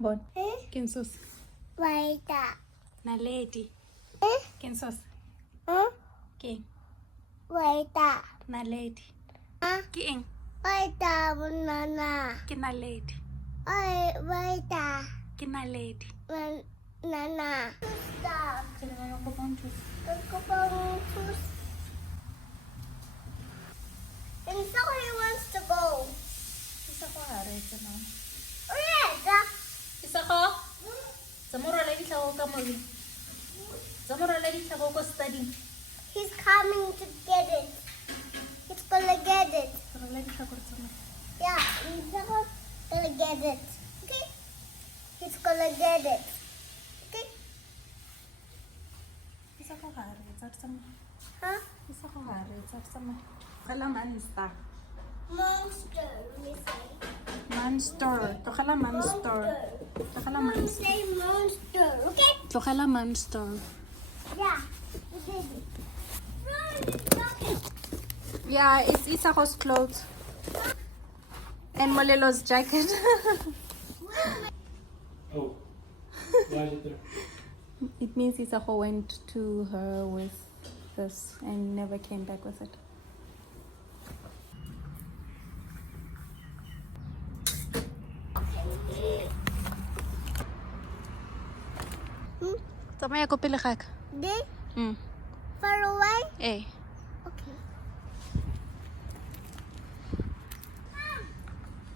Bon. Kinsus. Waita. Naledi. Kinsus. King. Waita. Naledi. King. Waita banana. Kinaledi. Waita. Kinaledi. Banana. Stop. And so he wants to go. Isa ko harito na. Oh yeah. Isa ko? Zamura lagi sa ko kamuli. Zamura lagi sa ko study. He's coming to get it. He's gonna get it. Zamura lagi sa ko sama. Yeah, he's gonna get it. Okay? He's gonna get it. Okay? Isa ko harito sama. Huh? Isa ko harito sama. Kalaman sta. Monster, let me say. Monster. To kala monster. To kala Let me monster. say monster, okay? To kala monster. Yeah, we did it. Run, rocket. Yeah, it's Isako's clothes. And Molelo's jacket. Oh, why is it there? It means Isako went to her with this and never came back with it. Tama ko pili kak. This? Mm. Far away? Eh. Okay.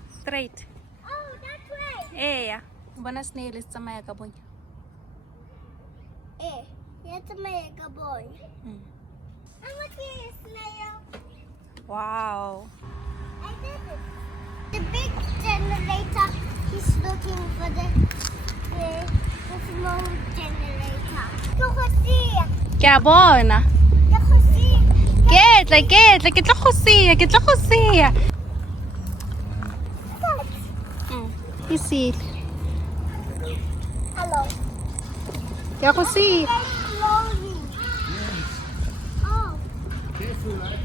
Straight. Oh, that way. Eh ya. Bana snail is sama ka boy. That's a mega boy. Mm. I'm looking at a snail. Wow. I did it. The big generator, he's looking for the small generator. Look at see. Kya bona? Look at see. Ketla kitla go siya. Isil. Hello. Kya go siya. Slowly. Oh, Careful, right?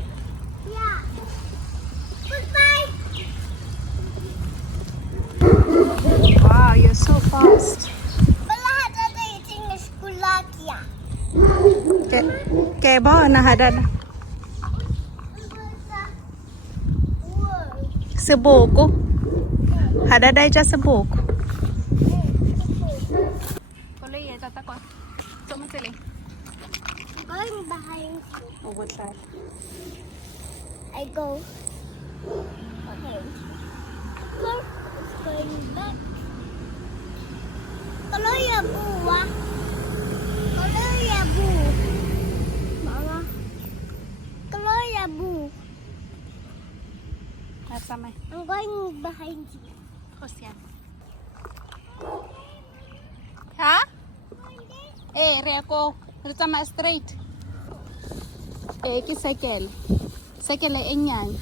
yeah. Goodbye. Wow, you're so fast. Wala hata eating a skulakia. Kaya bona hadan. Seboko. Hadaday cha seboko. Kulay ya tata ko. Tumatili. Going behind you. Oh, what's that? I go. Okay. Look, it's going back. Kalau ya bu, kalau ya bu, mama. Kalau ya bu, Nasama. I'm going behind you. Hosyan. Ha? Eh, reko. Rutama straight. Eh, ki cycle. Cycle e nyane.